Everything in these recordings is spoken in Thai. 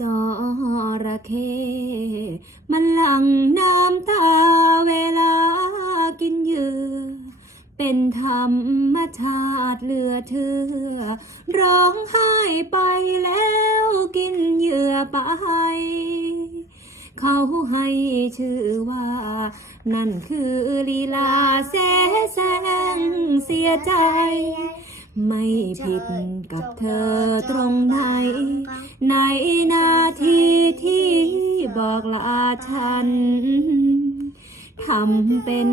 จระเข้มันหลั่งน้ำตาเวลากินเหยื่อ เป็นธรรมชาติเหลือเชื่อร้องไห้ไปแล้วกินเหยื่อไป เขาให้ชื่อว่า นั่นคือลีลาแสแสงเสียใจ ไม่ผิดกับเธอตรงไหน ในนาทีที่บอกลาฉันทำเป็น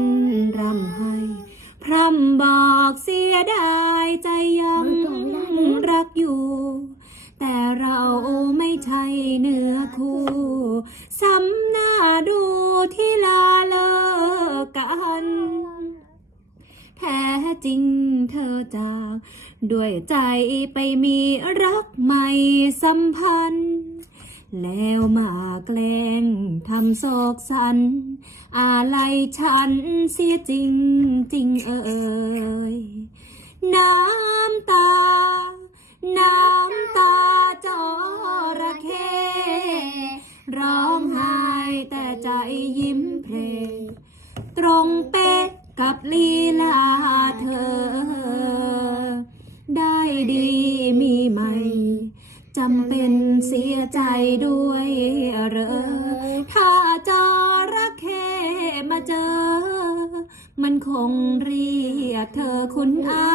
รำให้พร่ำบอกเสียดายใจยังรักอยู่ แต่เราไม่ใช่เนื้อคู่ซ้ำหน้าดูที่ลา จริงเธอจากด้วยใจไปมีรักใหม่สัมพันธ์ แล้วมาแกล้งทำโศกสัน อะไรฉันเสียจริงจริงเอ่ยน้ำตา น้ำตาจระเข้ร้องไห้แต่ใจยิ้มเพลงตรงเป๊ะกับลีลา ดีมีไหม่จำเป็นเสียใจด้วยเหรอถ้าจระเข้มาเจอ มันคงเรียกเธอคุณอา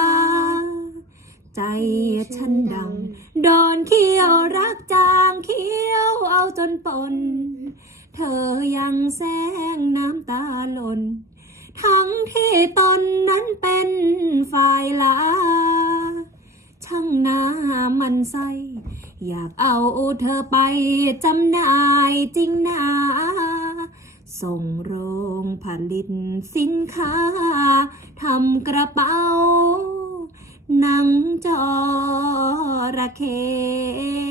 ใจฉันดัง โดนเขี้ยวรักจางเขี้ยวเอาจนปน เธอยังแซงน้ำตาหล่น ทั้งที่ต้น มันไส้อยากเอาเธอไปจำหน่ายจริงนาส่งโรงผลิตสินค้าทำกระเป๋าหนังจระเข้